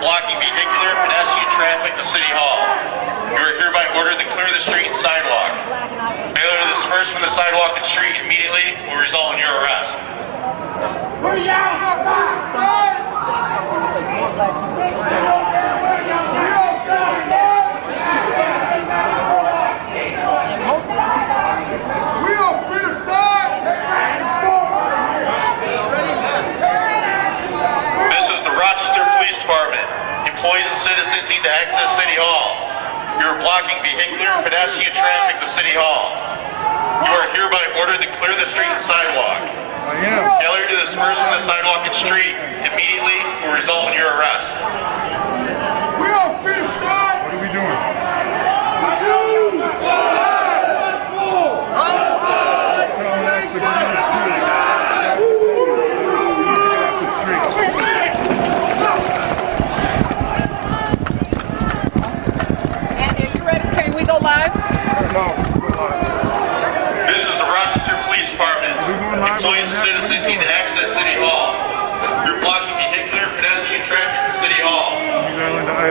You're blocking vehicular and pedestrian traffic to City Hall. You are hereby ordered to clear the street and sidewalk. Failure to disperse from the sidewalk and street immediately will result in your arrest. Employees and citizens need to access City Hall. You are blocking vehicular and pedestrian traffic to City Hall. You are hereby ordered to clear the street and sidewalk. Failure to disperse from the sidewalk and street immediately will result in your arrest. We are free to side. What are we doing? This is the Rochester Police Department. Employees and citizens need to access City Hall. You're blocking vehicular and pedestrian traffic to City Hall.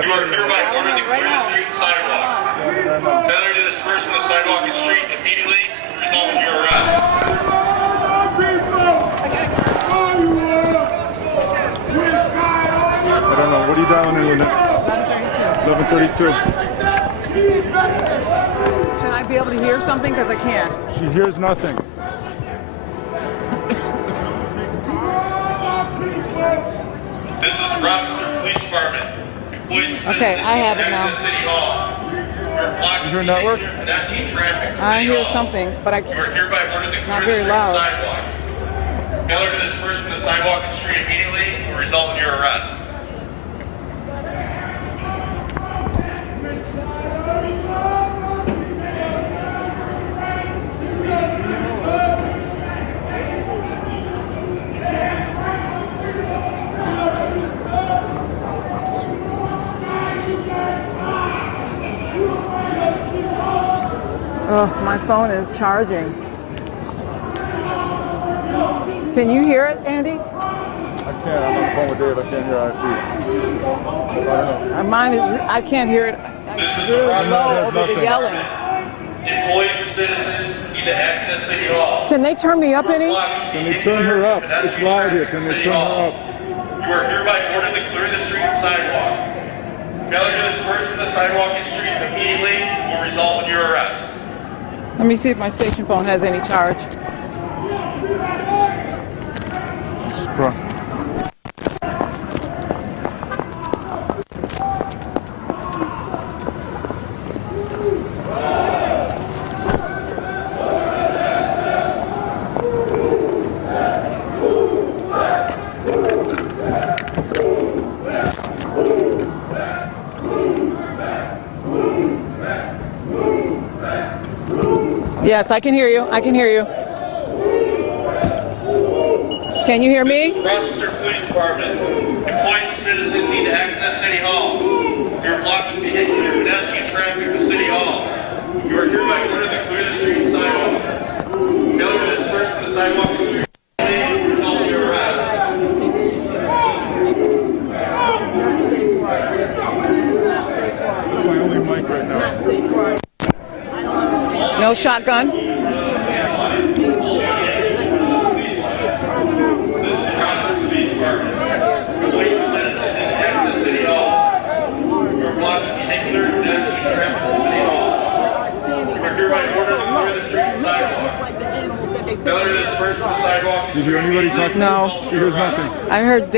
You are hereby ordered to clear the street and sidewalk. Failure to disperse from the sidewalk and street immediately will result in your arrest. I don't know. What are you dialing in with next? 11:32. Should I be able to hear something? Because I can't. She hears nothing. This is the Rochester Police Department. Employees and Okay, I have it citizens now. access City Hall. You're blocking You hear network? vehicular and pedestrian traffic to I City hear Hall. something, but I You are hereby ordered to Not clear very the street and loud. sidewalk. Failure to disperse from the sidewalk and street immediately will result in your arrest. Oh, my phone is charging. Can you hear it, Andy? I can't. I'm on the phone with Dave. I can't hear IP. Mine is. I can't hear it. This It's is really the Rochester low There's over the nothing. yelling. Employees and citizens need to access City Hall. Can they turn me up any? Can they turn her up? It's loud here. Can they turn her up? You are hereby ordered to clear the street and sidewalk. Failure to disperse from the sidewalk and street immediately will result in your arrest. Let me see if my station phone has any charge. Yes, I can hear you. I can hear you. Can you hear me? Rochester Police Department. Employees and citizens need to access City Hall. You're blocking vehicular and pedestrian traffic to City Hall. You are hereby ordered to clear the street and sidewalk. Failure to disperse from the sidewalk and street will result in your arrest. That's my only mic right now. No shotgun? Did you hear anybody talking? No. She hears nothing. I heard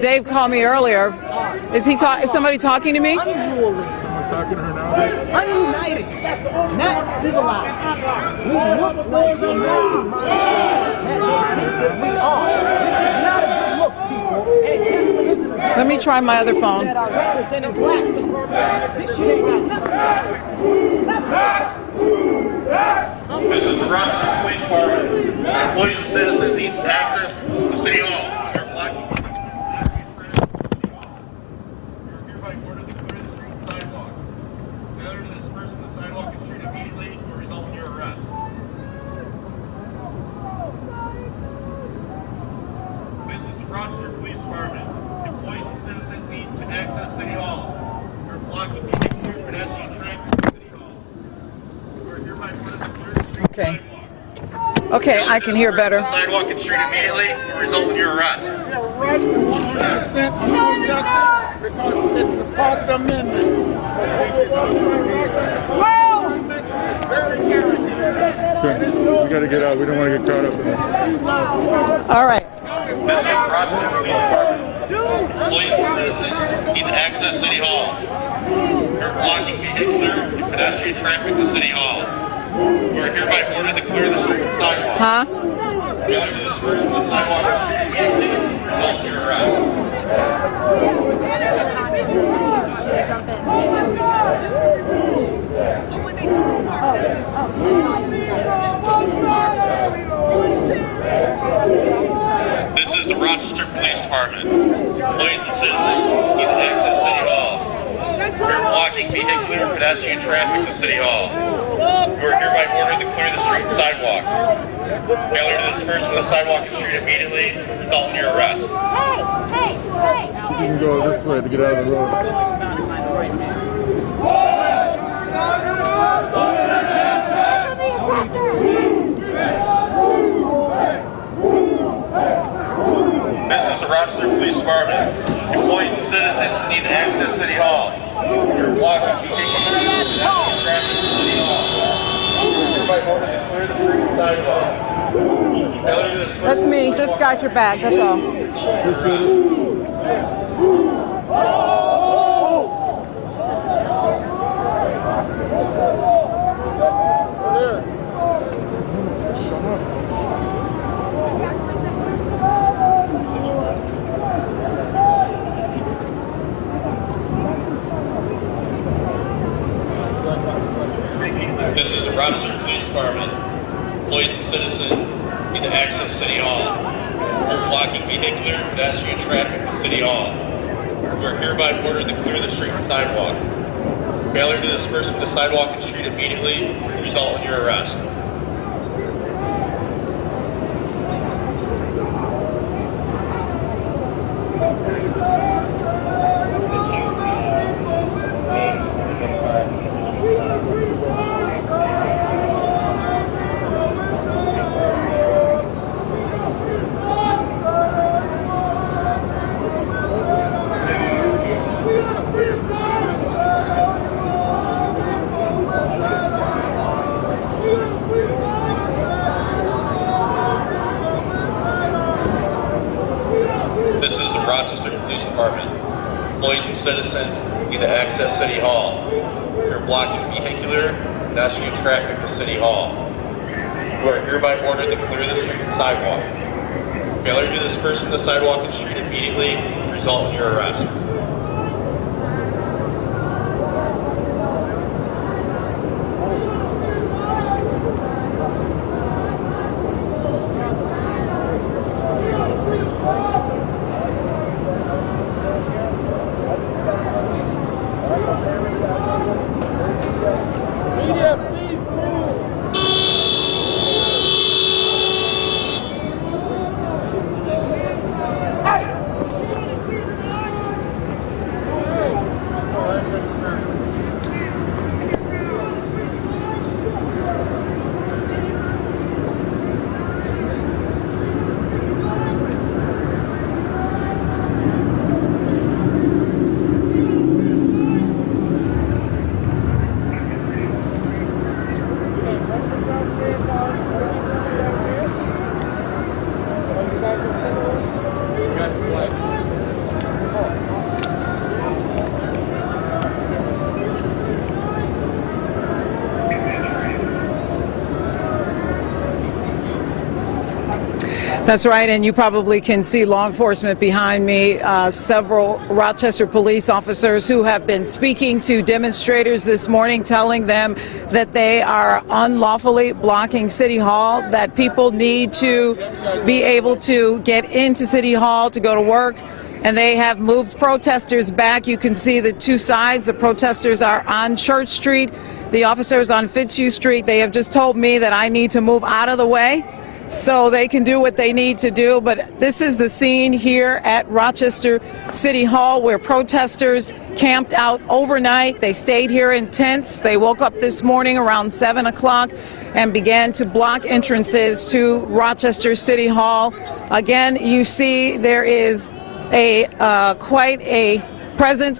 Dave call me earlier. Is somebody talking to me? Someone talking to her now? Ununited, not civilized. We look like the we are. This is not a good look, people. And capitalism is Let me try my other phone. that are representing black people. This shit ain't got nothing. This is the Rochester Police Department. Employees and citizens need access to City Hall. You're blocking. You're hereby ordered to clear the street and sidewalk. Failure to disperse from the sidewalk and street immediately will result in your arrest. This is the Rochester Police Department. Employees and citizens need to access access City Hall. You're blocking vehicular pedestrian traffic to City Hall. You are hereby ordered to clear the street Okay. sidewalk. Okay, I can hear better. Sidewalk and street immediately will result in your arrest. We have a right to 100% uncontested because it's a part of the amendment. Very guaranteed. Okay. We got to get out. We don't want to get caught up in this. All right. This is Rochester Police Department. Police and citizens need to access City Hall. You're blocking vehicular and pedestrian traffic to City Hall. You are hereby ordered to clear the street and sidewalk. Huh? Failure to disperse from the sidewalk or street immediately will result in your arrest. This is the Rochester Police Department. Employees and citizens need to access City Hall. You're blocking vehicular and pedestrian traffic to City Hall. You are hereby ordered to clear the street and sidewalk. Failure to disperse from the sidewalk and street immediately will result in your arrest. You can go this way to get out of the road. This is the Rochester Police Department. Employees and citizens need to access City Hall. You're blocking vehicular and pedestrian traffic to City Hall. You're hereby ordered to clear the street and sidewalk. Failure to disperse That's from the me. Just sidewalk got your bag. That's all. This is the Rochester Police Department. Employees and citizens need to access City Hall. You're blocking vehicular and pedestrian traffic to City Hall. You are hereby ordered to clear the street and sidewalk. Failure to disperse from the sidewalk and street immediately will result in your arrest. This is the Rochester Police Department. Employees and citizens need to access City Hall. You're blocking vehicular and pedestrian traffic to City Hall. You are hereby ordered to clear the street and sidewalk. Failure to disperse from the sidewalk and street immediately will result in your arrest. That's right, and you probably can see law enforcement behind me, several Rochester police officers who have been speaking to demonstrators this morning, telling them that they are unlawfully blocking City Hall, that people need to be able to get into City Hall to go to work, and they have moved protesters back. You can see the two sides. The protesters are on Church Street, the officers on Fitzhugh Street. They have just told me that I need to move out of the way. so they can do what they need to do. But this is the scene here at Rochester City Hall, where protesters camped out overnight. They stayed here in tents. They woke up this morning around 7 o'clock and began to block entrances to Rochester City Hall. Again, you see there is quite a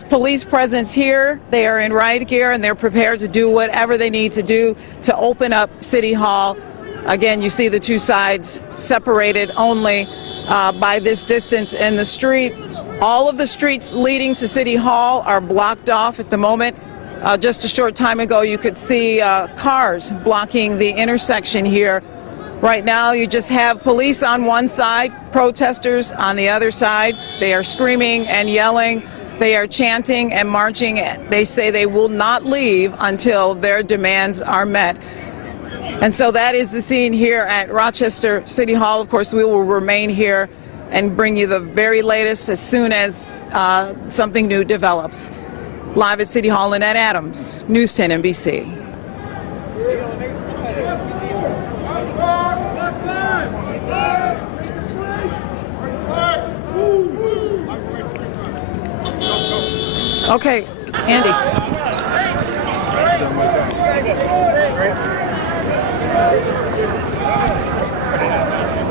police presence here. They are in riot gear and they're prepared to do whatever they need to do to open up City Hall. Again, you see the two sides separated only by this distance in the street. All of the streets leading to City Hall are blocked off at the moment. Just a short time ago, you could see cars blocking the intersection here. Right now, you just have police on one side, protesters on the other side. They are screaming and yelling. They are chanting and marching. They say they will not leave until their demands are met. And so that is the scene here at Rochester City Hall. Of course, we will remain here and bring you the very latest as soon as something new develops. Live at City Hall, Lynette Adams, News 10 NBC. Okay, Andy.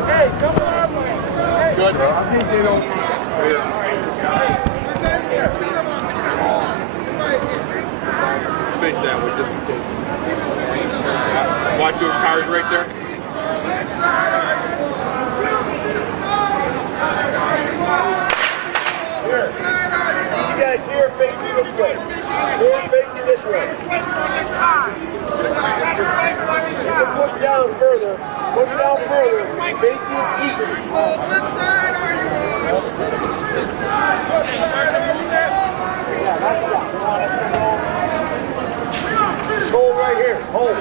Hey, come on, hey. Good. I think they don't. Face that way just in case. Watch those cars right there. Here. You guys here facing this way. Here facing this way. You can push down further. Push down further. Facing east. Just hold right here. Hold.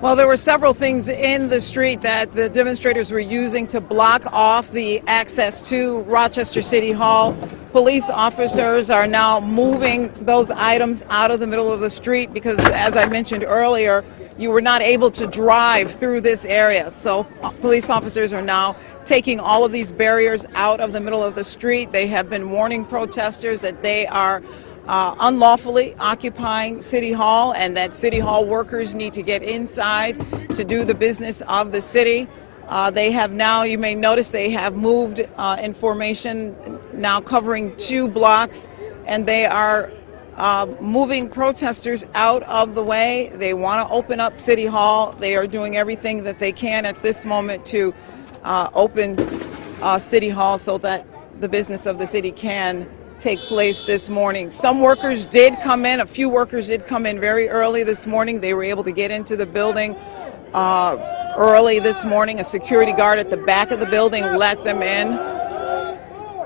Well, there were several things in the street that the demonstrators were using to block off the access to Rochester City Hall. Police officers are now moving those items out of the middle of the street because, as I mentioned earlier, you were not able to drive through this area. So police officers are now taking all of these barriers out of the middle of the street. They have been warning protesters that they are unlawfully occupying City Hall and that City Hall workers need to get inside to do the business of the city. They have now, you may notice, they have moved in formation, now covering 2 blocks, and they are moving protesters out of the way. They want to open up City Hall. They are doing everything that they can at this moment to open City Hall so that the business of the city can take place this morning. Some workers did come in, a few workers did come in very early this morning. They were able to get into the building early this morning. A security guard at the back of the building let them in.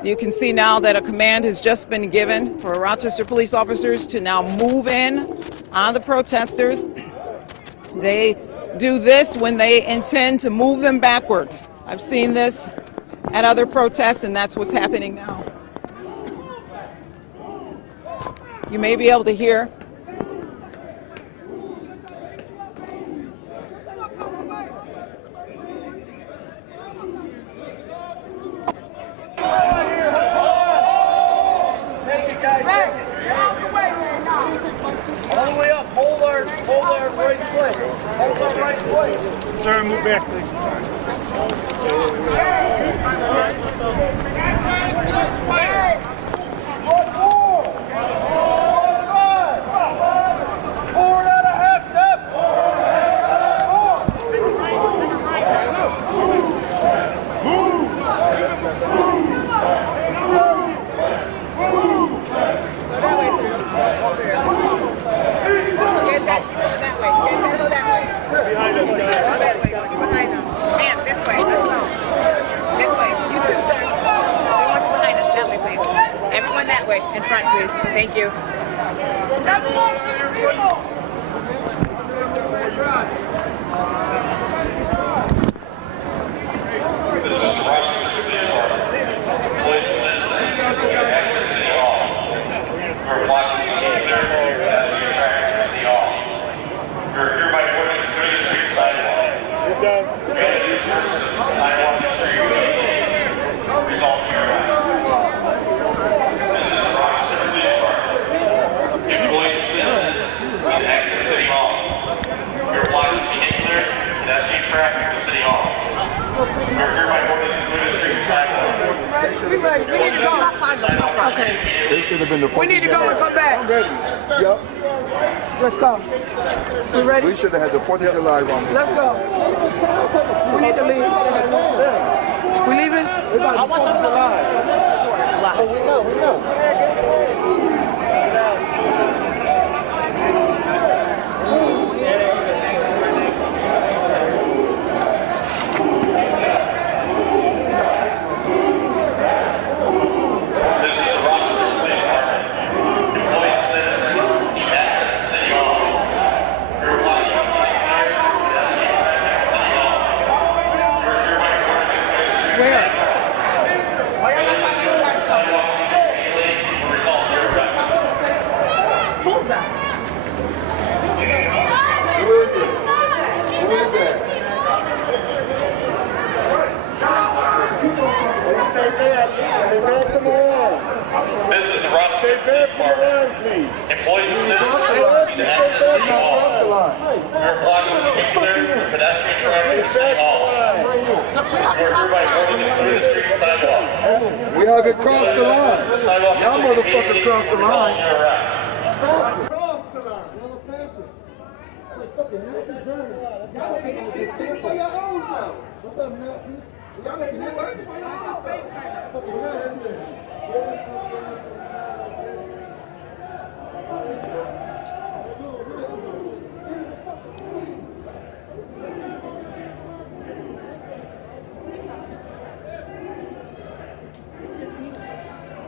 You can see now that a command has just been given for Rochester police officers to now move in on the protesters. They do this when they intend to move them backwards. I've seen this at other protests, and that's what's happening now. You may be able to hear. Take it, guys. Take it. All the way up. Hold our right foot. Hold our right foot. Sir, move back, please. Forward out a half step. Get that way, in front, please. Thank you. They should have been the We need to go and come back. Yep. Let's go. We ready? We should have had the 4th of July wrong. Let's go. We need to leave. We leaving? I want us to lie. Oh, we know. This is the Rochester Police Department. Employees and citizens need to access City Hall. You're blocking the vehicular, pedestrian traffic to City Hall. You are hereby ordered to clear the street and sidewalk. We haven't crossed the line. Y'all motherfuckers crossed the line.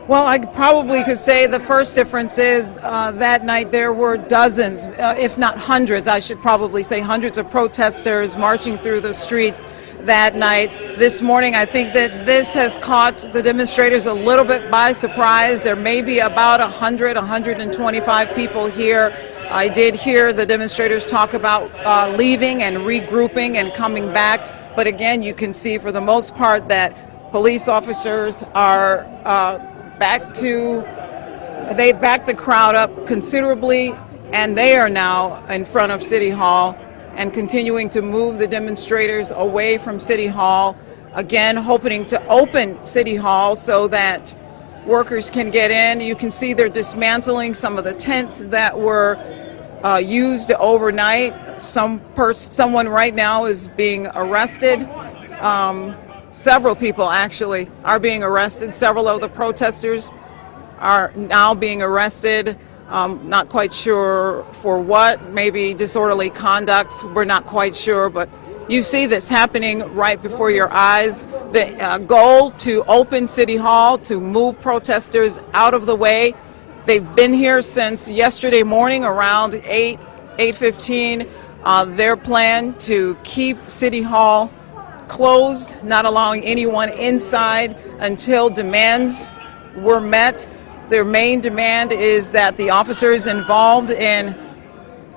Well, I probably could say the first difference is that night there were dozens, if not hundreds, I should probably say hundreds of protesters marching through the streets that night. This morning, I think that this has caught the demonstrators a little bit by surprise. There may be about 100, 125 people here. I did hear the demonstrators talk about leaving and regrouping and coming back. But again, you can see for the most part that police officers are they've backed the crowd up considerably, and they are now in front of City Hall and continuing to move the demonstrators away from City Hall, again hoping to open City Hall so that workers can get in. You can see they're dismantling some of the tents that were used overnight. Someone right now is being arrested. Several people actually are being arrested. Several of the protesters are now being arrested. Not quite sure for what, maybe disorderly conduct. We're not quite sure, but you see this happening right before your eyes. The goal to open City Hall, to move protesters out of the way. They've been here since yesterday morning around 8:15. Their plan to keep City Hall closed, not allowing anyone inside until demands were met. Their main demand is that the officers involved in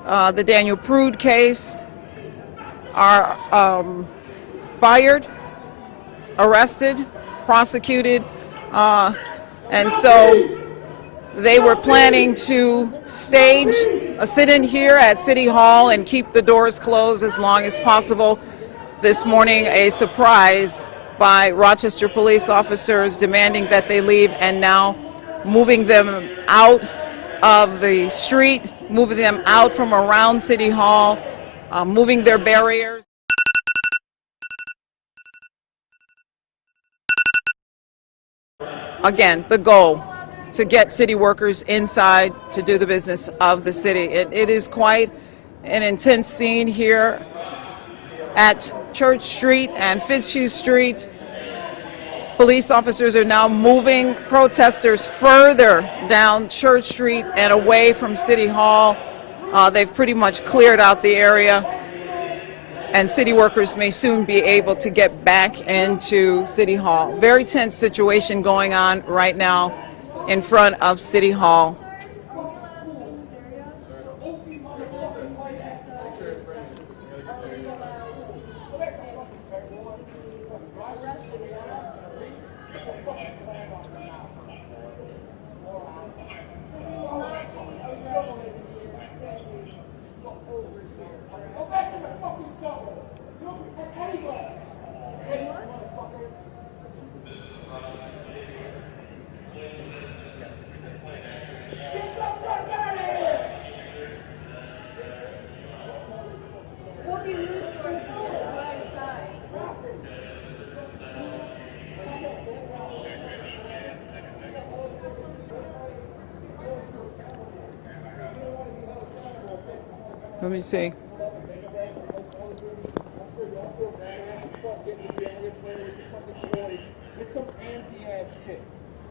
the Daniel Prude case are fired, arrested, prosecuted, and so they were planning to stage a sit-in here at City Hall and keep the doors closed as long as possible. This morning, a surprise by Rochester police officers demanding that they leave and now moving them out of the street, moving them out from around City Hall, moving their barriers. Again, the goal to get city workers inside to do the business of the city. It is quite an intense scene here at Church Street and Fitzhugh Street. Police officers are now moving protesters further down Church Street and away from City Hall. They've pretty much cleared out the area, and city workers may soon be able to get back into City Hall. Very tense situation going on right now in front of City Hall. Let me see. It's some anti-ass shit.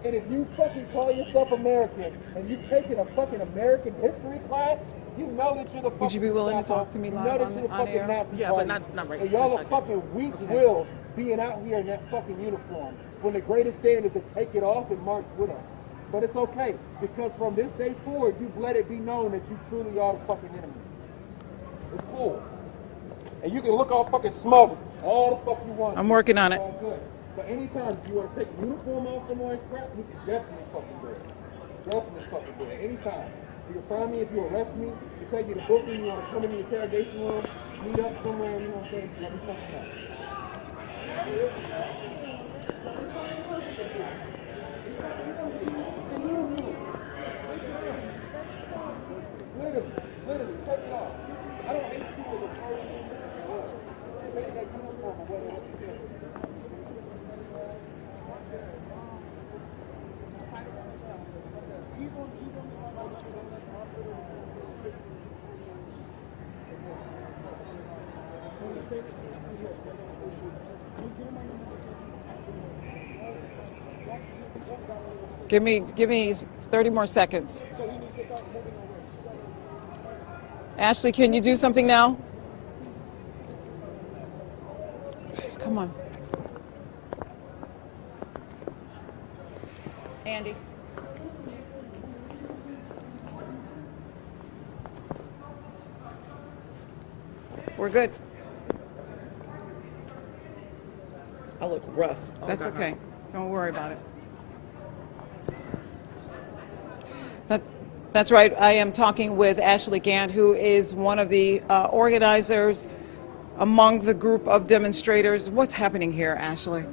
And if you fucking call yourself American and you've taken a fucking American history class, you know that you're the fucking. Would you be willing to talk to me live on air? Yeah, but not right. And y'all are fucking weak-willed being out here in that fucking uniform when the greatest stand is to take it off and march with us. But it's okay, because from this day forward, you've let it be known that you truly are the fucking enemy. It's cool. And you can look all fucking smug all the fuck you want. I'm working on it. It's all good. But anytime you want to take a uniform off somewhere and scrap, you can definitely fucking do it. Definitely fucking do it. Anytime. You can find me if you arrest me, you take me to booking, you want to come in the interrogation room, meet up somewhere, you know what I'm saying? Let me fucking know. Literally, take it off. I don't hate you with a person. Take that uniform or whatever you feel. Give me 30 more seconds. Ashley, can you do something now? Come on. Andy. We're good. I look rough. That's okay. Don't worry about it. That's right. I am talking with Ashley Gant, who is one of the organizers among the group of demonstrators. What's happening here, Ashley?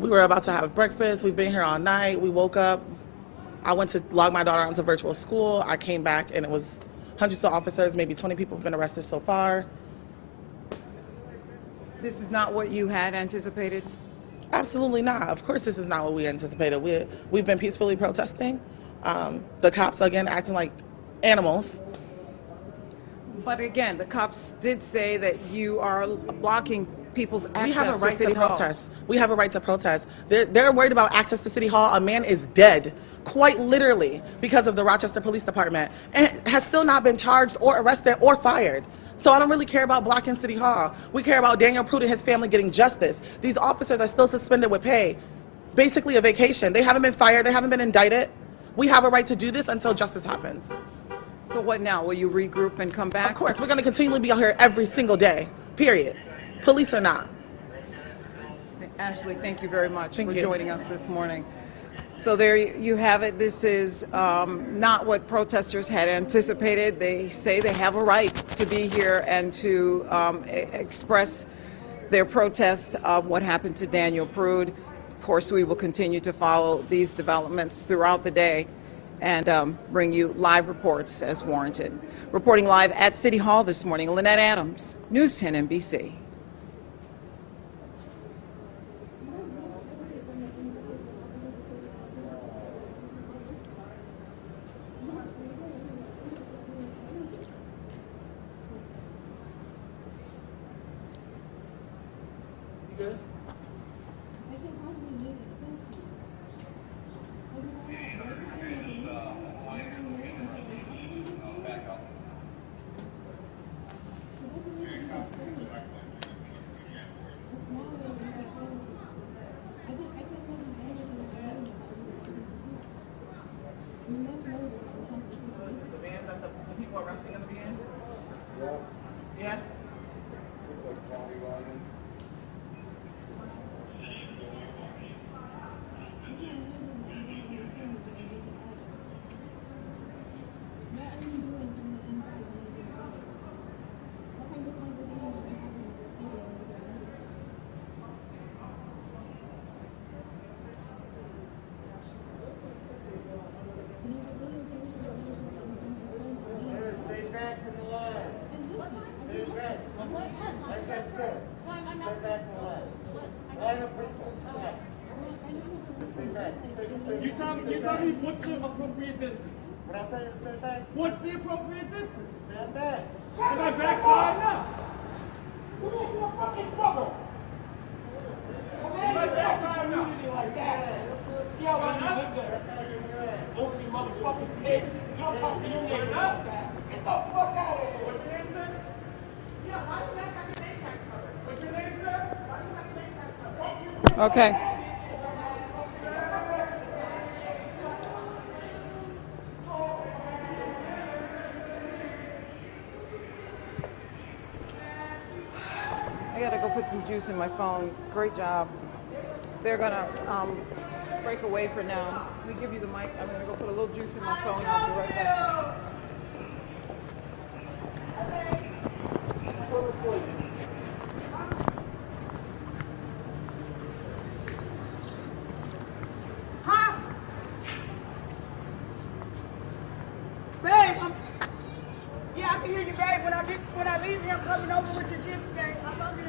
We were about to have breakfast. We've been here all night. We woke up. I went to log my daughter onto virtual school. I came back and it was hundreds of officers, maybe 20 people have been arrested so far. This is not what you had anticipated? Absolutely not. Of course this is not what we anticipated. We've been peacefully protesting. The cops, again, acting like animals. But again, the cops did say that you are blocking people's access We have a right to City Hall. protest. We have a right to protest. They're worried about access to City Hall. A man is dead, quite literally, because of the Rochester Police Department, and has still not been charged or arrested or fired. So I don't really care about blocking City Hall. We care about Daniel Prude and his family getting justice. These officers are still suspended with pay, basically a vacation. They haven't been fired. They haven't been indicted. We have a right to do this until justice happens. So what now? Will you regroup and come back? Of course, we're going to continually be out here every single day, period. Police or not. Ashley, thank you very much Thank for you. joining us this morning. So there you have it. This is not what protesters had anticipated. They say they have a right to be here and to express their protest of what happened to Daniel Prude. Of course, we will continue to follow these developments throughout the day and bring you live reports as warranted. Reporting live at City Hall this morning, Lynette Adams, News 10 NBC. You tell me what's the appropriate distance? What's the appropriate distance? Stand back. Can I back far enough? Who makes you a fucking rubber? Like that kind of community like that. See how I live there? Open your motherfucking pig. You don't talk to your neighbors like that. Get the fuck out of here. What's your name, sir? Yeah, why do you guys have your name tag covered? What's your name, sir? Why do you have your name tag covered? Okay. I gotta go put some juice in my phone. Great job. They're gonna break away for now. Let me give you the mic. I'm gonna go put a little juice in my phone. I'll be right back. Huh? Babe, yeah, I can hear you, babe. When I leave here, I'm coming over with your gifts, babe. I love you.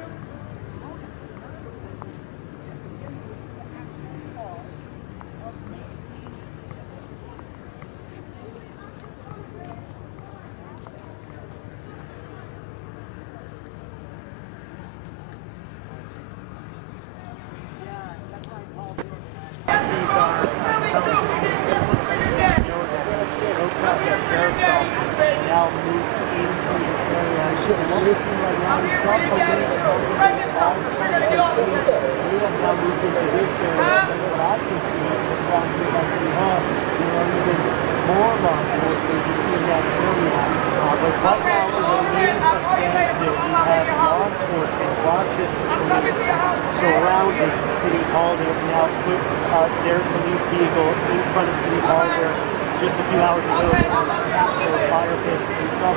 Surrounding City Hall, they have now put their police vehicle in front of City Hall, where just a few hours ago they were fire pits and stuff.